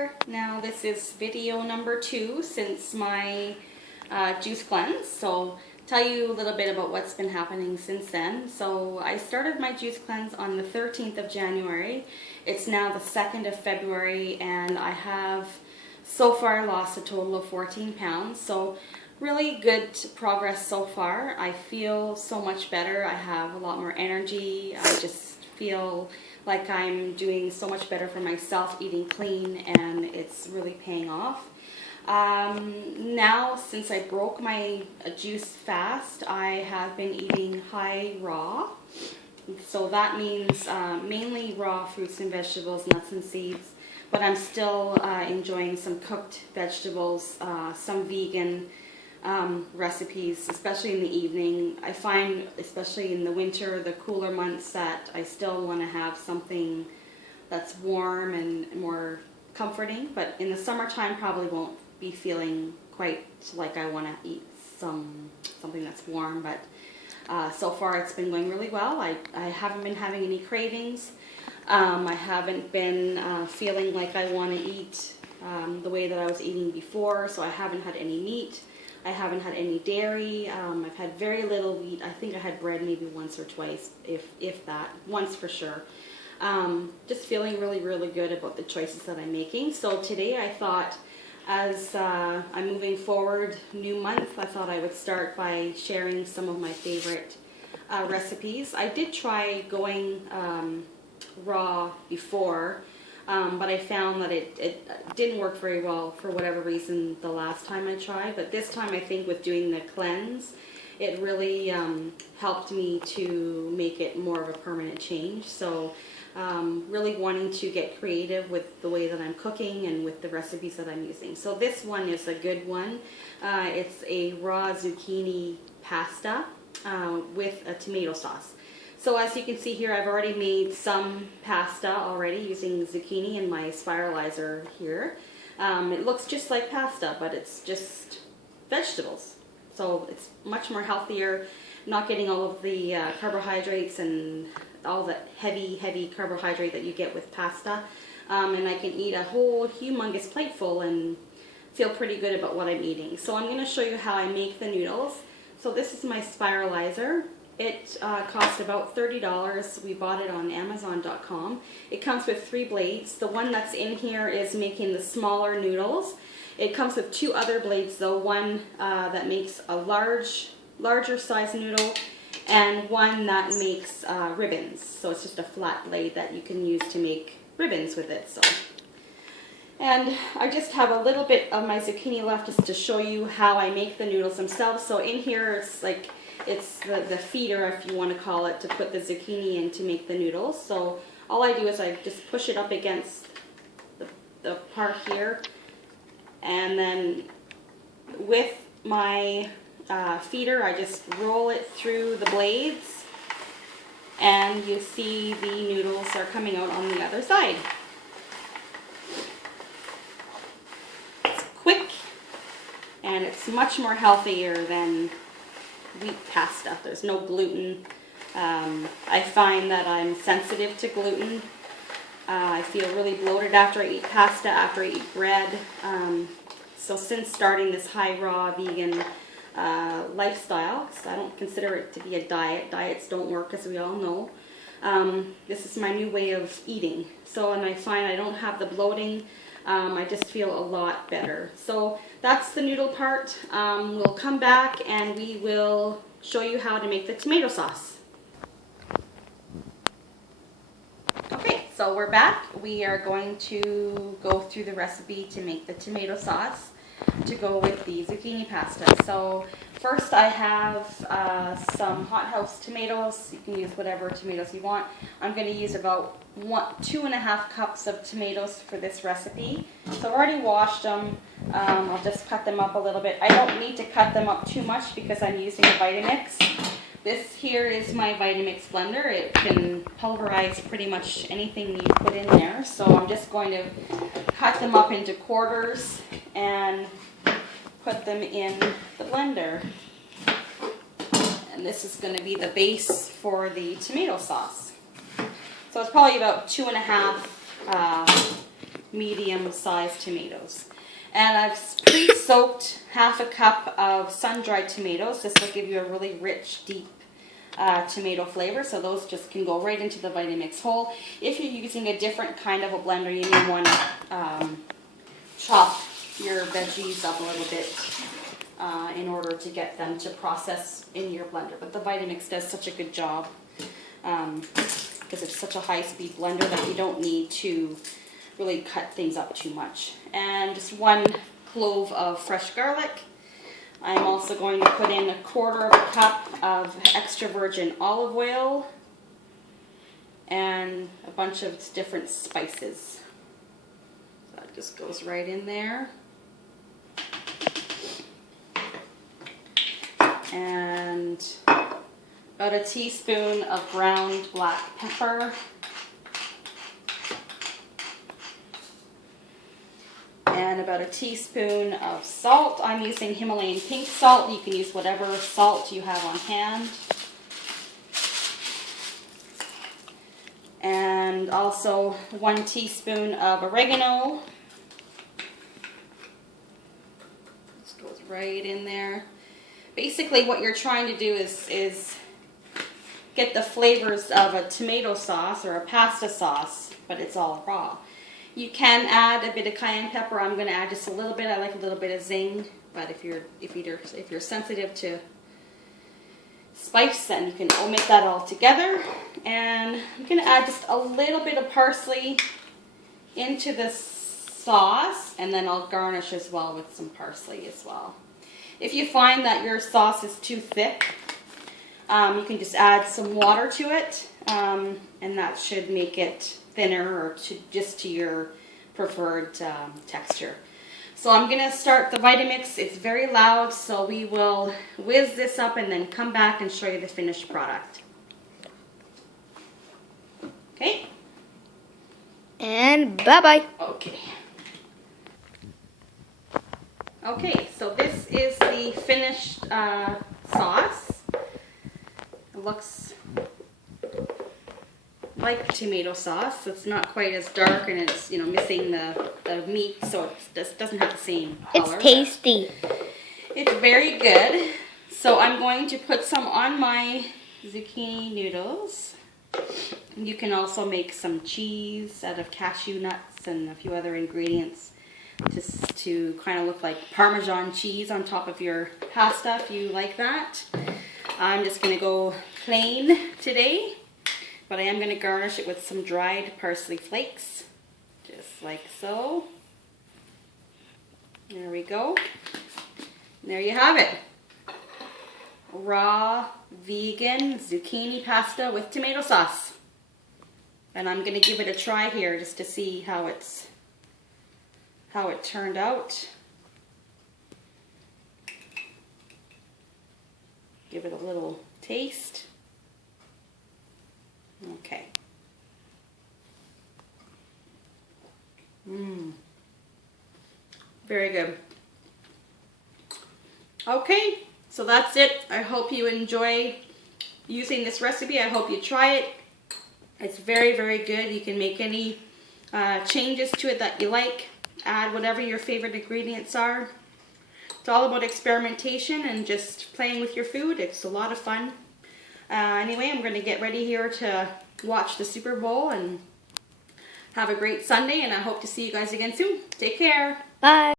there. Now this is video number 2 since my juice cleanse. So tell you a little bit about what's been happening since then. So I started my juice cleanse on the 13th of January. It's now the 2nd of February and I have so far lost a total of 14 pounds. So really good progress so far. I feel so much better. I have a lot more energy. I just feel like I'm doing so much better for myself eating clean, and it's really paying off. Now, since I broke my juice fast, I have been eating high raw. So that means mainly raw fruits and vegetables, nuts and seeds, but I'm still enjoying some cooked vegetables, some vegan recipes, especially in the evening. I find, especially in the winter, the cooler months, that I still want to have something that's warm and more comforting, but in the summertime probably won't be feeling quite like I want to eat something that's warm, but so far it's been going really well. I haven't been having any cravings. I haven't been feeling like I want to eat the way that I was eating before, so I haven't had any meat. I haven't had any dairy. I've had very little wheat. I think I had bread maybe once or twice, if that, once for sure. Just feeling really, really good about the choices that I'm making. So today I thought, as I'm moving forward, new month, I thought I would start by sharing some of my favorite recipes. I did try going raw before, but I found that it didn't work very well for whatever reason the last time I tried. But this time I think with doing the cleanse, it really helped me to make it more of a permanent change. So really wanting to get creative with the way that I'm cooking and with the recipes that I'm using. So this one is a good one. It's a raw zucchini pasta with a tomato sauce. So as you can see here, I've already made some pasta already using zucchini in my spiralizer here. It looks just like pasta, but it's just vegetables. So it's much more healthier, not getting all of the carbohydrates and all the heavy carbohydrate that you get with pasta. And I can eat a whole humongous plateful and feel pretty good about what I'm eating. So I'm going to show you how I make the noodles. So this is my spiralizer. It cost about $30. We bought it on Amazon.com. It comes with 3 blades. The one that's in here is making the smaller noodles. It comes with 2 other blades though, one that makes a larger size noodle and one that makes ribbons. So it's just a flat blade that you can use to make ribbons with it. So, and I just have a little bit of my zucchini left just to show you how I make the noodles themselves. So in here it's like, it's the feeder, if you want to call it, to put the zucchini in to make the noodles. So all I do is I just push it up against the part here, and then with my feeder I just roll it through the blades, and you see the noodles are coming out on the other side. It's quick and it's much more healthier than wheat pasta. There's no gluten. I find that I'm sensitive to gluten. I feel really bloated after I eat pasta, after I eat bread. So since starting this high raw vegan lifestyle, because I don't consider it to be a diet. Diets don't work, as we all know. This is my new way of eating. So, and I find I don't have the bloating. I just feel a lot better. So that's the noodle part. We'll come back and we will show you how to make the tomato sauce. Okay, so we're back. We are going to go through the recipe to make the tomato sauce to go with the zucchini pasta. So first I have some hothouse tomatoes. You can use whatever tomatoes you want. I'm going to use about 2.5 cups of tomatoes for this recipe. So I've already washed them. I'll just cut them up a little bit. I don't need to cut them up too much because I'm using a Vitamix. This here is my Vitamix blender. It can pulverize pretty much anything you put in there. So I'm just going to cut them up into quarters and put them in the blender. And this is going to be the base for the tomato sauce. So it's probably about 2.5 medium-sized tomatoes. And I've pre-soaked half a cup of sun-dried tomatoes. This will give you a really rich, deep tomato flavor. So those just can go right into the Vitamix whole. If you're using a different kind of a blender, you may want to chop your veggies up a little bit in order to get them to process in your blender. But the Vitamix does such a good job because it's such a high-speed blender that you don't need to really cut things up too much. And just 1 clove of fresh garlic. I'm also going to put in 1/4 cup of extra virgin olive oil and a bunch of different spices. So that just goes right in there. And about a teaspoon of ground black pepper. And about a teaspoon of salt. I'm using Himalayan pink salt. You can use whatever salt you have on hand. And also 1 teaspoon of oregano. This goes right in there. Basically what you're trying to do is get the flavors of a tomato sauce or a pasta sauce, but it's all raw. You can add a bit of cayenne pepper. I'm going to add just a little bit. I like a little bit of zing, but if you're sensitive to spice, then you can omit that altogether. And I'm going to add just a little bit of parsley into this sauce, and then I'll garnish as well with some parsley as well. If you find that your sauce is too thick, you can just add some water to it, and that should make it thinner or just to your preferred texture. So I'm going to start the Vitamix. It's very loud, so we will whiz this up and then come back and show you the finished product. Okay? And bye-bye. Okay. Okay, so this is the finished sauce. It looks like tomato sauce. It's not quite as dark, and it's missing the meat, so it just doesn't have the same color. It's tasty. It's very good. So I'm going to put some on my zucchini noodles. You can also make some cheese out of cashew nuts and a few other ingredients just to kind of look like Parmesan cheese on top of your pasta if you like that. I'm just going to go plain today, but I am going to garnish it with some dried parsley flakes, just like so. There we go. And there you have it. Raw, vegan zucchini pasta with tomato sauce. And I'm going to give it a try here just to see how it turned out. Give it a little taste. Okay. Very good. Okay, so that's it. I hope you enjoy using this recipe. I hope you try it. It's very, very good. You can make any changes to it that you like. Add whatever your favorite ingredients are. It's all about experimentation and just playing with your food. It's a lot of fun. Anyway, I'm going to get ready here to watch the Super Bowl and have a great Sunday, and I hope to see you guys again soon. Take care. Bye.